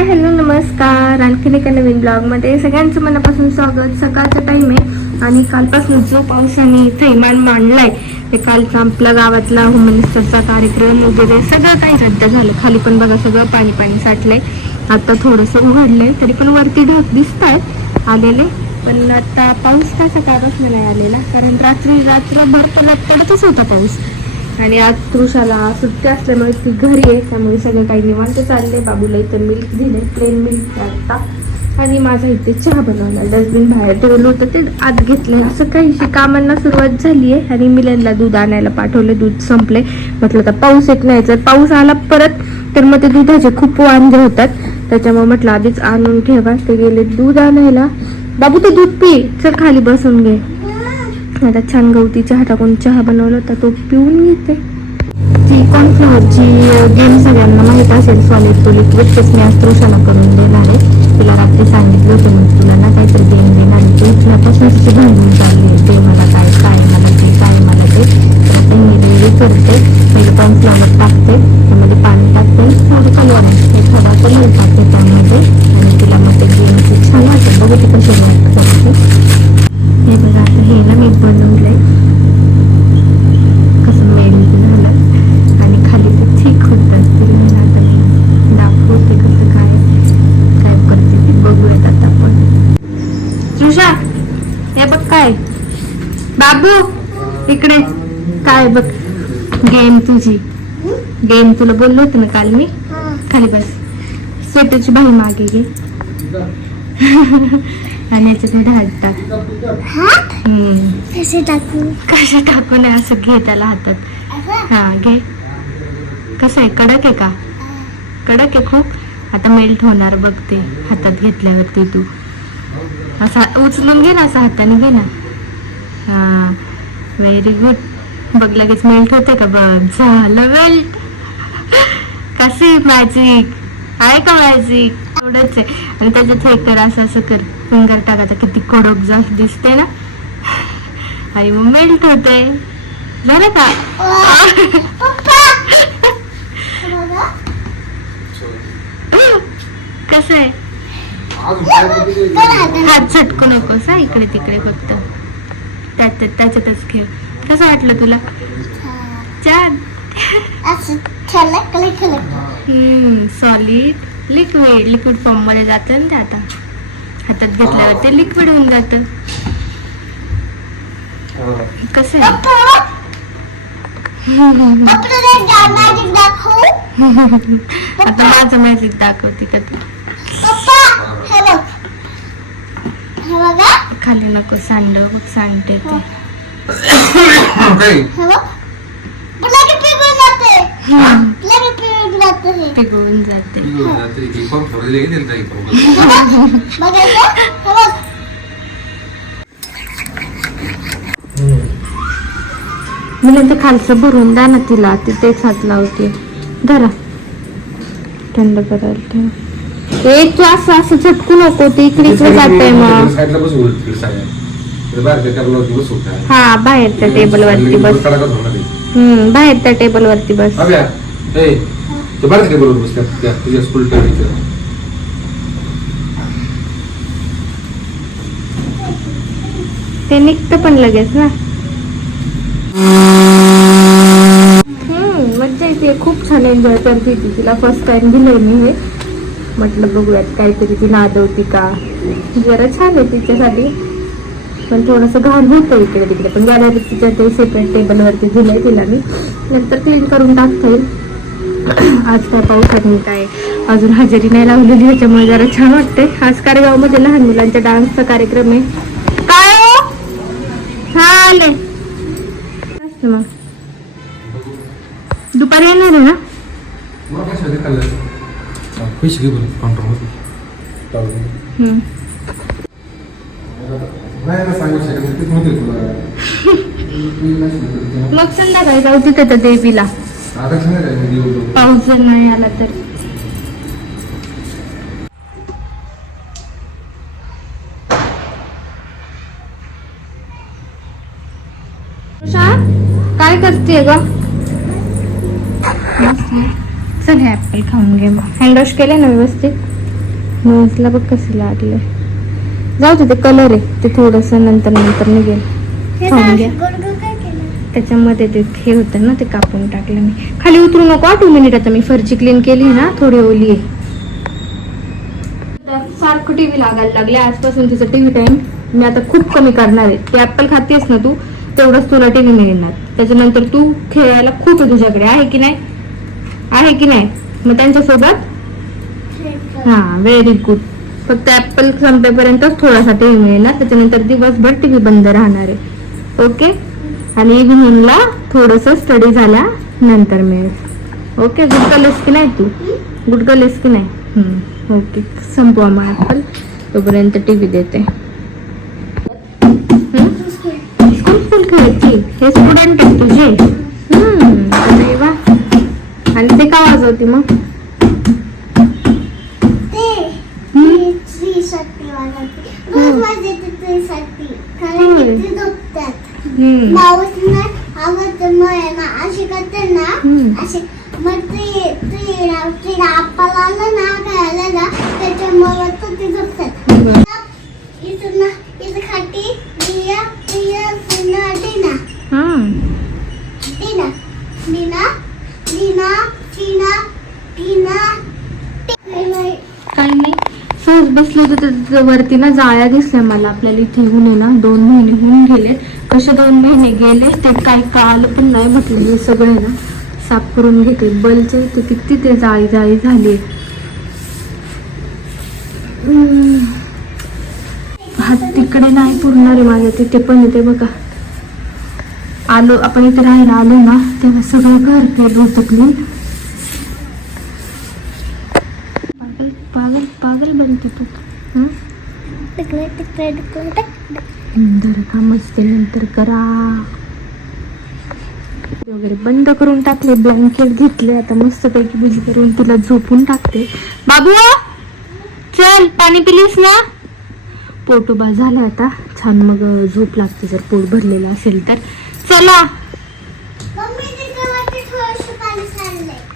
Hi hello नमस्कार. आणखीन एका नवीन ब्लॉगमध्ये सगळ्यांचं मनापासून स्वागत. सकाळचा टाइम आहे आणि कालपासून जो पावसाने थैमान मांडलाय ते कालचा आपल्या गावातला होम कार्यक्रम वगैरे सगळं काही रद्द झालं. खाली पण बघा सगळं पाणी पाणी साठलंय. आता थोडंसं उघडलंय तरी पण वरती ढग दिसत आहेत आलेले. पण आता पाऊस काय सकाळपासून नाही आलेला कारण रात्री रात्रभर पडत पडतच होता पाऊस. आणि आज तृषाला सुट्टी असल्यामुळे ती घरी आहे त्यामुळे सगळं काही निवांत चालले. बाबूला इथं मिल्क दिले प्लेन मिल्क आता. आणि माझा इथे चहा बनवला. डस्टबिन बाहेर ठेवलं होतं ते आत घेतलं असं काहीशी कामांना सुरुवात झाली आहे आणि मिलनला दूध आणायला पाठवलं. दूध संपले म्हटलं तर पाऊस येत नाही. जर पाऊस आला परत तर मग ते दुधाचे खूप वांदे होतात. त्याच्यामुळे म्हटलं आधीच आणून ठेवा. ते गेले दूध आणायला. बाबू ते दूध पी. चल खाली बसून घे. आता छान गवती चहा टाकून चहा बनवला होता तो पिऊन घेते. ती कॉर्नफ्लॉवरची गेम सगळ्यांना माहीत असेल सॉलिड तो लिक्विड तेच मी आज तृषाला करून देणार आहे. तुला रात्री सांगितलं होतं मग तुला ना काहीतरी गेम देणार आहे. ते उठल्यापासून तिची भांडून चालली ते मला काय काय मला ते काय मला ते मी रेडी करते. मी कॉर्नफ्लॉवर टाकते त्यामध्ये पाणी टाकते. बाबू इकडे. काय बघ गेम तुझी. गेम तुला बोललो होतं ना काल मी? खाली बस. स्वेटरची बाही मागे घे. आणि याच्यात ढाल टाक. कसे टाकू? कशा टाकू नये असं घे त्याला हातात. हा घे. कसं आहे कडक आहे का? कडक आहे खूप. आता मेल्ट होणार बघ ते हातात घेतल्यावरती तू. असा उचलून घे ना असं हाताने घे ना. हा व्हेरी गुड बघ लगेच मेल्ट होते का बघ? झालं मेल्ट कसे मॅजिक आहे का मॅजिक एवढंच आहे. आणि त्याच्यात हे कर असं असं कर. फिंगर टाकायचं किती कडक जास्त दिसते ना. आणि मग मेल्ट होते झालं का? कसं आहे? हात झटकू नकोस हा इकडे तिकडे फक्त. त्याच्यात त्याच्यातच खेळ. कसं वाटलं तुला? छान. सॉलिड लिक्विड लिक्विड फॉर्ममध्ये जातं ना ते आता. हातात घेतल्यावर ते लिक्विड होऊन जातं. कसं आता माझं मॅजिक दाखवते का तू पप्पा हे बघ हे बघा खाली नको सांड बघ सांडते ते. हे. जाते. लगे पिघून जाते हे. पिघळून जाते. बघायचं हे. बघ मी नंतर खालचं भरून द्या ना तिला ती तेच हात लावते. धरा. थंड करायला ठेव. ए तू असं असं झटकू नको ते इकडे इकडे जाते मग. हा बाहेरच्या टेबल वरती बस. हम्म बाहेरच्या टेबल वरती बस. तुझ्या स्कूल टेबलच्या ते निघतं पण लगेच ना. हम्म मज्जा येते. खूप छान एन्जॉय करते ती. तिला फर्स्ट टाइम दिलंय मी हे. म्हटलं बघूयात काहीतरी ती नादवती का? जरा छान आहे तिच्यासाठी. पण थोडंसं घाण होतं इकडे तिकडे. पण गॅलरी तिच्या ते सेपरेट टेबलवरती दिलंय तिला मी. नंतर क्लीन करून टाकता येईल आज त्या पावसाने काय. अजून हजेरी नाही लावलेली ह्याच्यामुळे जरा छान वाटते आज कारगावमध्ये लहान मुलांच्या डान्सचा कार्यक्रम आहे. काय हो? हा मग. दुपारी येणार आहे ना? पैसे घे बरं काउंटर हम्म. नाही सांगू शकत तेच म्हणते तुला मग संध्याकाळी जाऊ तिथे तर देवीला पाऊस जर नाही आला तर काय करते ग. चल हे ऍपल खाऊन घे मग. हँड वॉश केले ना व्यवस्थित? नोजला बघ कसं लागलं. जाऊ दे ते कलर आहे. ते थोडस नंतर नंतर निघेल. खाऊन घ्या. त्याच्यामध्ये ते हे होतं ना ते कापून टाकलं मी. खाली उतरू नको आठ मिनिट आता मी फरची क्लीन केली ना थोडी ओली आहे. सारखं टीव्ही लागायला लागले. आजपासून तिचं टीव्ही टाइम मी आता खूप कमी करणार आहे. ते ऍपल खातेस ना तू तेवढंच तुला टीव्ही मिळणार. त्याच्यानंतर तू खेळायला खूप आहे तुझ्याकडे आहे की नाही? आहे की नाही? मग त्यांच्यासोबत? हा व्हेरी गुड फक्त ऍपल संपेपर्यंतच थोडासा टीव्ही मिळणार त्याच्यानंतर दिवसभर टीव्ही बंद राहणार आहे. ओके आणि इव्हिनिंगला थोडस स्टडी झाल्या नंतर मिळेल. ओके गुड कलर्स की नाही तू? गुड कलर्स की नाही? हम्म, ओके संपवा मग ऍपल तोपर्यंत टीव्ही देते? स्कूल स्कूल खेळायची हे स्टुडंट आहे तुझे. मग? करते ना. असे मग ते ते तिला आपल्याला आलं ना त्याच्यामुळे तो ते झोपतात हम्म. इथं ना इथं खाटी रिया रिया सिना टीना हम्म. टीना नीना नीना टीना टीना टीना काही नाही. सहज बसले होते तर वरती ना जाळ्या दिसल्या मला. आपल्याला इथे येऊन आहे ना. दोन महिने होऊन गेले. कसे दोन महिने गेले ते काही काल पण नाही म्हटलं. हे सगळे ना साफ करून घेते. बलच्या इथे किती ते जाळी जाळी झाली. हा हात तिकडे नाही पुरणार आहे माझ्या. तिथे पण येते बघा. आलो आपण इथे राहायला आलो ना तेव्हा सगळं घर केलं होतं क्लीन तिकडे तिकडे नंतर करा वगैरे बंद करून टाकले ब्लँकेट घेतले आता मस्त पैकी बुजी करून तिला झोपून टाकते बाबू चल पाणी पिलीस ना पोटोबा झाला आता छान मग झोप लागते जर पोट भरलेलं असेल तर चला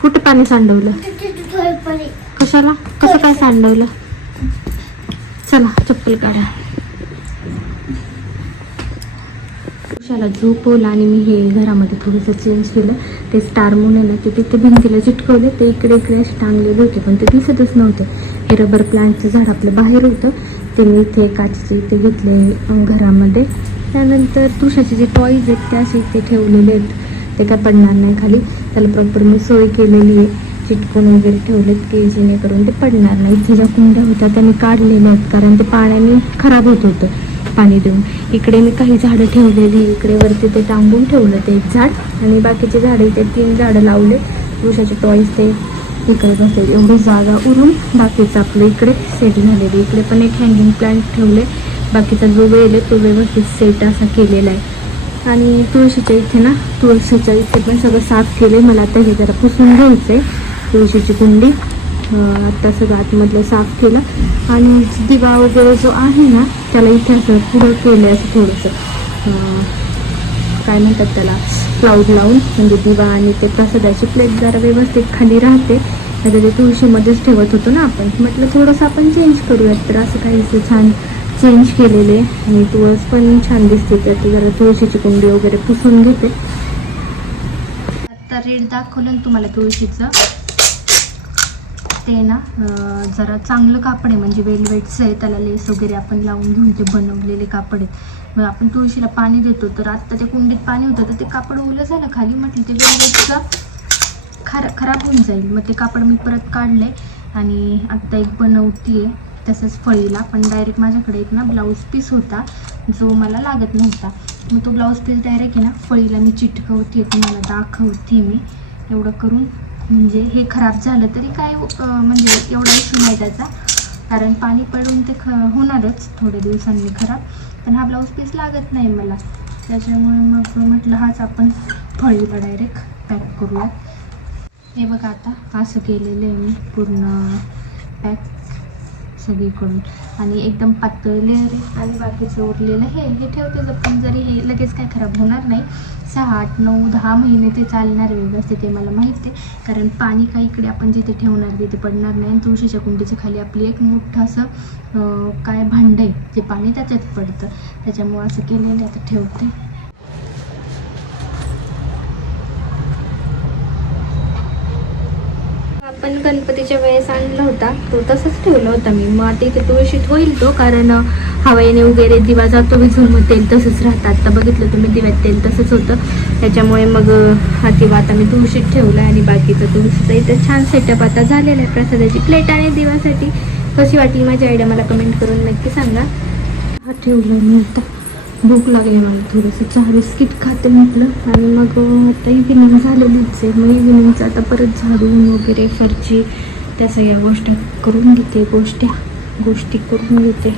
कुठं पाणी सांडवलं कशाला कसं काय सांडवलं चला चप्पल काढा उषाला झोपवलं आणि मी हे घरामध्ये थोडंसं चेंज केलं. ते स्टार मून आहे ना ते तिथे भिंतीला चिटकवले. ते इकडे इकडे असे टांगलेले होते पण ते दिसतच नव्हतं. हे रबर प्लांटचं झाड आपलं बाहेर होतं. ते मी इथे काचेचे इथे घेतले घरामध्ये. त्यानंतर तुषाचे जे टॉईज आहेत ते असे इथे ठेवलेले आहेत. ते काय पडणार नाही खाली. त्याला प्रॉपर मी सोय केलेली आहे. चिटकून वगैरे ठेवलेत की जेणेकरून ते पडणार नाही. इथे ज्या कुंड्या होत्या त्या मी काढलेल्या आहेत कारण ते पाण्याने खराब होत होतं. पाणी देऊन. इकडे मी काही झाडं ठेवलेली इकडे वरती ते टांबून ठेवलं ते एक झाड आणि बाकीचे झाडं इथे तीन झाडं लावले. उशाचे टॉईस ते इकडे बसले एवढी जागा उरून बाकीचं आपलं इकडे सेट झालेली. इकडे पण एक हँगिंग प्लांट ठेवले. बाकीचा जो वेळ आहे तो व्यवस्थित सेट असा केलेला आहे. आणि तुळशीच्या इथे ना तुळशीच्या इथे पण सगळं साफ केलं आहे मला आता हे जरा पुसून आहे तुळशीची कुंडी. आत्ता सगळं आतमधलं साफ केलं. आणि दिवा वगैरे जो आहे ना त्याला इथे असं पुढं केलं असं थोडंसं. काय म्हणतात त्याला? क्लाउड लावून. म्हणजे दिवा आणि ते प्रसादाची प्लेट जरा व्यवस्थित खाली राहते. आता ते तुळशीमध्येच ठेवत होतो ना आपण. म्हटलं थोडंसं आपण चेंज करूयात. तर असं काहीसं छान चेंज केलेले. आणि तुळस पण छान दिसते. त्यात जरा तुळशीची कुंडी वगैरे पुसून घेते. आता रेट दाखवलं तुम्हाला तुळशीचं. ते ना जरा चांगलं कापड आहे. म्हणजे वेलवेटचं आहे त्याला लेस वगैरे आपण लावून घेऊन ते बनवलेले कापड आहेत. मग आपण तुळशीला पाणी देतो. तर आत्ता त्या कुंडीत पाणी होतं तर ते कापड ओलं झालं खाली म्हटलं ते वेलवेटचं खरा खराब होऊन जाईल. मग ते कापड मी परत काढले आणि आत्ता एक बनवतीये तसंच फळीला. पण डायरेक्ट माझ्याकडे एक ना ब्लाऊज पीस होता जो मला लागत नव्हता. मग तो ब्लाऊज पीस डायरेक्ट आहे ना फळीला मी चिटकवते तुम्हाला दाखवते मी. एवढं करून म्हणजे हे खराब झालं तरी काय म्हणजे एवढा इश्यू नाही त्याचा. कारण पाणी पडून ते ख होणारच थोड्या दिवसांनी खराब. पण हा ब्लाऊज पीस लागत नाही मला. त्याच्यामुळे मग म्हटलं हाच आपण फळीला डायरेक्ट पॅक करूया हे बघा आता असं केलेलं आहे मी पूर्ण पॅक सगळीकडून. आणि एकदम पातळ लेअर आणि बाकीचं उरलेलं हे हे ठेवते जपून जरी हे लगेच काय खराब होणार नाही. सहा आठ नऊ दहा महिने ते चालणार व्यवस्थित ते मला माहिती आहे. कारण पाणी काही इकडे आपण जिथे ठेवणार तिथे पडणार नाही. आणि तुळशीच्या कुंडीच्या खाली आपली एक मोठं असं काय भांडं आहे जे पाणी त्याच्यात पडतं. त्याच्यामुळं असं केलेलं आहे आता ठेवते. पण गणपतीच्या वेळेस आणला होता. तो तसंच ठेवला होता मी. मग आता इथे तुळशीत होईल तो कारण हवाईने हवेने वगैरे दिवा जातो विझून मग तेल तसंच राहतं. आत्ता बघितलं तुम्ही दिव्यात तेल तसंच होतं. त्याच्यामुळे मग हा दिवा आता मी तुळशीत ठेवला आणि बाकीचं तुळशीचं इथं छान सेटअप आता झालेलं आहे प्रसादाची प्लेट आणि दिवासाठी कशी वाटली माझी आयडिया मला कमेंट करून नक्की सांगा. हा ठेवलं मी आता. भूक लागली मला थोडंसं. चहा बिस्किट खाते म्हटलं. आणि मग आताही आता इव्हिनिंग झालेलीच आहे. मग इव्हिनिंगचं आता परत झाडून वगैरे फरची त्या सगळ्या गोष्टी करून घेते. गोष्टी गोष्टी करून घेते.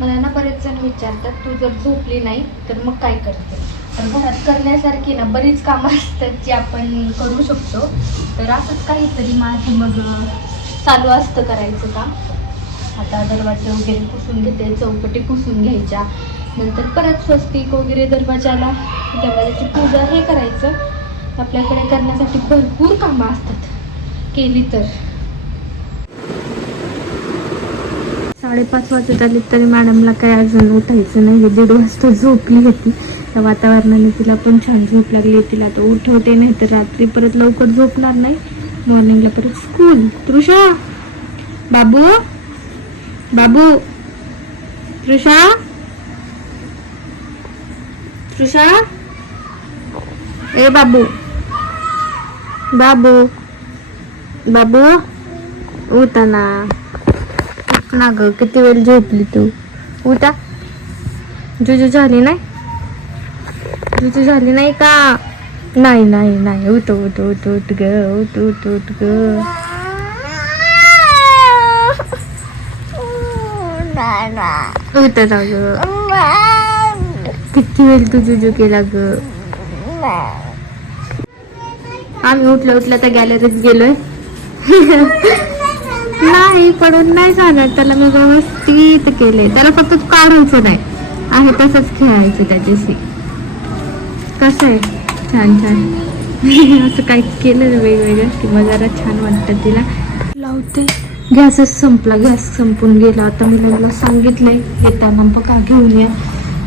मला ना बरेच जण विचारतात तू जर झोपली नाही तर मग काय करते? तर घरात करण्यासारखी ना बरीच कामं असतात जी आपण करू शकतो. तर असंच काहीतरी माझं मग चालू असतं करायचं काम. आता दरवाजे वगैरे पुसून घेते चौकटी पुसून घ्यायच्या. नंतर परत स्वस्तिक वगैरे दरवाजाला दरवाजाची पूजा हे करायचं. आपल्याकडे करण्यासाठी भरपूर कामं असतात. केली तर. साडेपाच वाजत आले तरी मॅडमला काय अजून उठायचं नाही. दीड वाजता झोपली होती. त्या वातावरणाने तिला पण छान झोप लागली. तिला तर उठवते नाही तर रात्री परत लवकर झोपणार नाही. मॉर्निंगला परत स्कूल तृषा! बाबू! बाबू तृषा तृषा ए बाबू बाबू बाबू उठा ना उठ ना ग किती वेळ झोपली तू उठा जुजू झाली नाही जुजू झाली नाही का नाही नाही नाही उठ उठ उठ उठ ग उठ उठ उठ ग ना. ग. किती वेळ तू जुजू केला ग. आम्ही उठलं उठलं तर गॅलरीत गेलोय. नाही पडून नाही जाणार. त्याला मी व्यवस्थित केले त्याला फक्त काढायचं नाही. आहे तसंच खेळायचं त्याच्याशी. कसं आहे? छान छान. असं काय केलं ना वेगवेगळं. की मग जरा छान वाटतं तिला. लावते. गॅसच संपला गॅस संपून गेला. आता मी त्यांना सांगितलंय येताना बघा घेऊन या.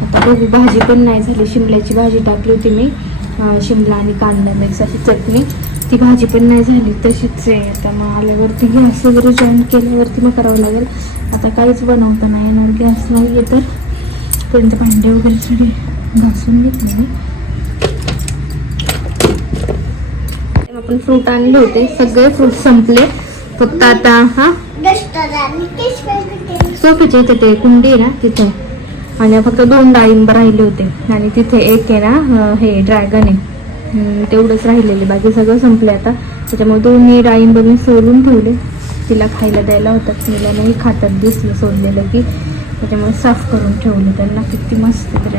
आता बघू भाजी पण नाही झाली. शिमल्याची भाजी टाकली होती मी. शिमला आणि कांदा मिक्साची चटणी. ती भाजी पण नाही झाली तशीच आहे. आता मग आल्यावरती गॅस वगैरे जॉईन केल्यावरती मग करावं लागेल. आता काहीच बनवता नाही येणार गॅस नाही आहे तर. पर्यंत भांडे वगैरे सगळे घासून घेतले मी. आपण फ्रूट आणले होते सगळे फ्रूट संपले. फक्त आता हा? डस्टर सोफीच्या इथे ते कुंडी आहे ना तिथे. आणि फक्त दोन डाळिंब राहिले होते. आणि तिथे एक आहे ना हे ड्रॅगन आहे. तेवढंच राहिलेले. बाकी सगळं संपलं आता. त्याच्यामुळे दोन्ही डाळिंब मी सोडून ठेवले. तिला खायला द्यायला होतात. तिला नाही खातात दिसलं सोडलेलं की. त्याच्यामुळे साफ करून ठेवलं. त्यांना किती मस्त तरी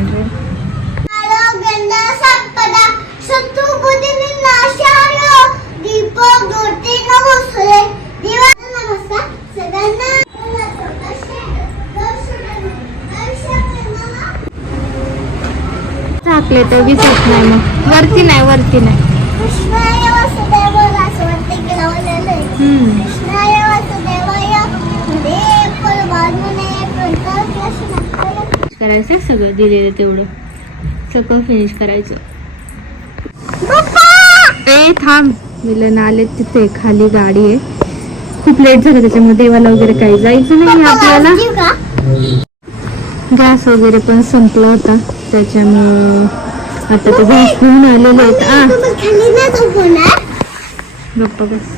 टाकले तर विसरत नाही मग. वरती नाही वरती नाही. करायचं सगळं दिलेलं तेवढं. सगळं फिनिश करायचं. ए थांब. मिलन आले तिथे खाली गाडी आहे. खूप लेट झालं त्याच्यामुळे देवाला वगैरे काही जायचं नाही आपल्याला. गॅस वगैरे पण संपला होता त्याच्यामुळं आता ते गॅस घेऊन आलेले आहेत. आ. खाली ना झोपणार गप्पा बस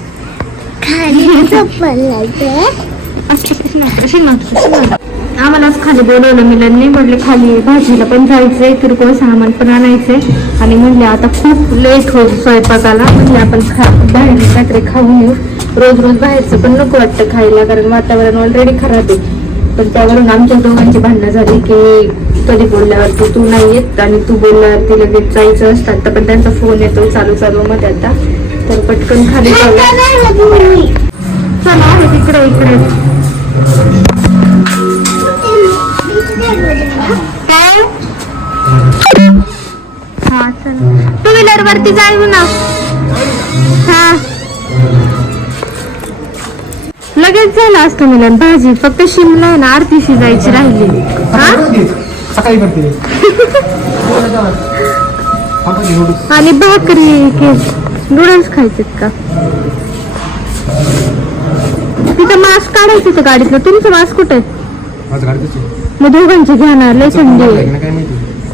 आम्हालाच खाली बोलवलं मिलनने. म्हटले खाली भाजीला पण जायचंय किरकोळ सामान पण आणायचंय. आणि म्हणले आता खूप लेट होईल स्वयंपाकाला. म्हणजे आपण खा बाहेर काहीतरी खाऊन येऊ. रोज रोज बाहेरचं पण नको वाटतं खायला कारण वातावरण ऑलरेडी खराब आहे. पण त्यावरून आमच्या दोघांची भांडणं झाली की कधी बोलल्यावरती तू नाही येत आणि तू बोलल्यावरती लगेच जायचं असतं. आता पण त्यांचा फोन येतो चालू चालू मध्ये आता. तर पटकन खाली चला तिकडे इकडे. हा चल. टू व्हीलर वरती जाऊ ना. हा. लगेच झालं असतं मिलन भाजी फक्त शिमला ना आरती शिजायची राहिली हा? सकाळी करते. आणि भाकरी नूडल्स खायचे का? तिथं मास्क काढायचं होतं गाडीतलं. तुमचं मास्क कुठे? मग दोघांचे घेणार लय थंडी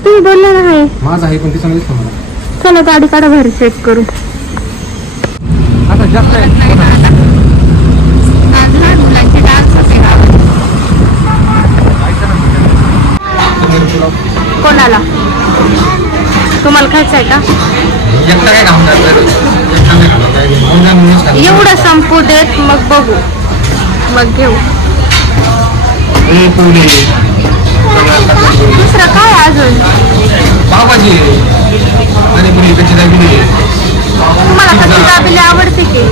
तुम्ही बोलला ना आहे माझं आहे पण मला. चला गाडी काढा भारी चेक करू. आता जास्त कोणाला? तुम्हाला खायचं आहे का एवढं संपू देत मग बघू. मग घेऊ. दुसरं काय अजून? पुरी कच्ची दाबेली. आवडते की?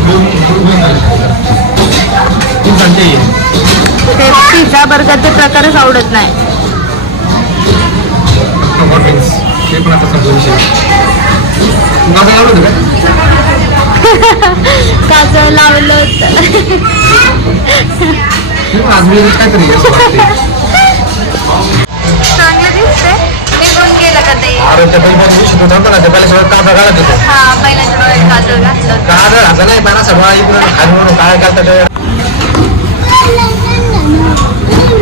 ते पिझ्झा बर्गरचे प्रकारच आवडत नाही. हॉटेल्स ते पण आता संपला विषय माझं आवडतं का काजळ लावलं होतं. आज मी असं वाटते चांगलं दिसते निघून गेलं का ते? अरे काही पण विषय होता ना ते पहिल्या सगळं कांदा घालत होतो. हा पहिल्याच्या डोळ्यात काजळ घातलं होतं. काजळ आता नाही पण असं बळा इकडून खाली म्हणून काय घालतात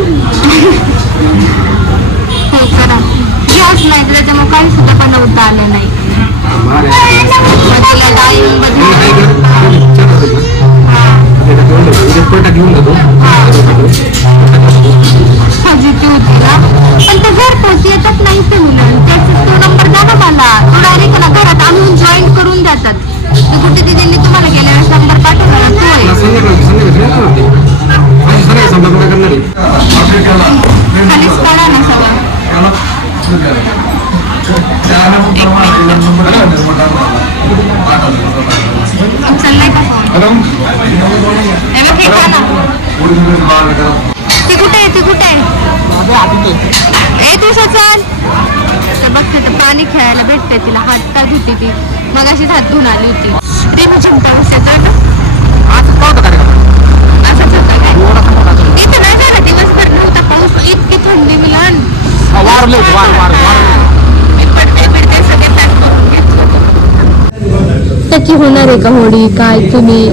गॅस नाही तर त्यामुळे काही सुद्धा बनवता आलं नाही. तिला डाळिंब होती ना. पण ते पोहोच येतच नाही ते मुलं. त्याचा तो नंबर द्या ना मला. तो डायरेक्ट ना घरात आणून जॉईन करून देतात. कुठे ते तुम्हाला गेल्या वेळेस नंबर पाठवला तो आहे. खालीच पडा ना सगळं. ती कुठे आहे? ती कुठे आहे? ए दिवसा बघ तिथं पाणी खेळायला भेटते तिला. हात का धुते ती. मग अशीच हात धुवून आली होती. रिमू चिमटा बसायचा ना. असंच होतं काय? इथं नाही झालं दिवसभर नव्हता पाऊस. इतकी थंडी मिलन. वारले वार वार मी त्याची होणार आहे का होडी काय तुम्ही?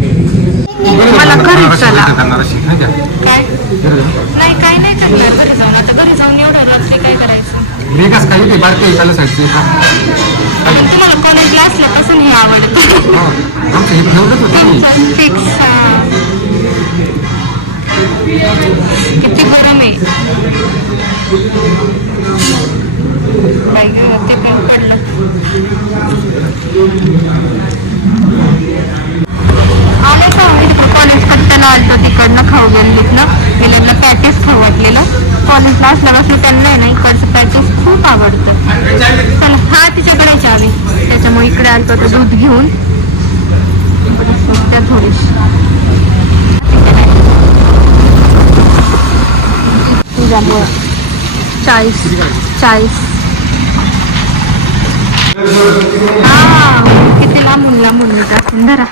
मला खरंच चला. काय? नाही काय नाही करणार. घरी जाऊन. आता घरी जाऊन एवढं रात्री काय करायचं? ब्रेकच काही ते बारके त्याला साईडचे कॉलेजला असल्यापासून हे आवडतं. आमचं हे ठेवलंच होतं फिक्स किती गरम आहे. बाई गं, ते पण पडलं. आले का? कॉलेज करताना आलतो थाउजंड घेतलं. गेलीतनं पॅटीस खाऊ वाटलेलं कॉलेजला असल्यापासून त्यांना आहे ना इकडचं पॅटीस खूप आवडतं. चला हा तिच्याकडे जावे त्याच्यामुळे इकडे आलतो तर दूध घेऊन. त्या थोडीशी. चाळीस. चाळीस. हा किती लांबून लांबून येत असून धरा.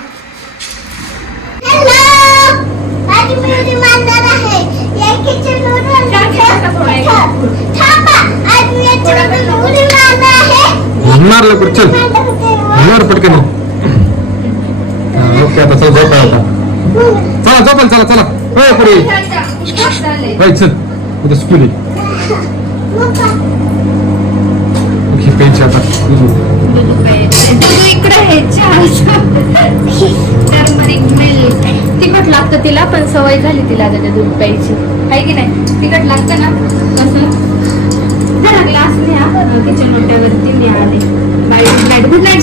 मारलं कुठं? चल. मार पटकन. हा, ओके आता चल झोपा आता. चला झोपाल चला चला. हो पुढे. बाई चल. उद्या स्कूल आहे इकडे तिखट लागतं तिला पण सवय झाली तिला त्याच्या दूध प्यायची. आहे की नाही? तिखट लागतं ना? कसं जरा ग्लास न्या किचन ओट्यावरती न्या आले गुड नाईट गुड नाईट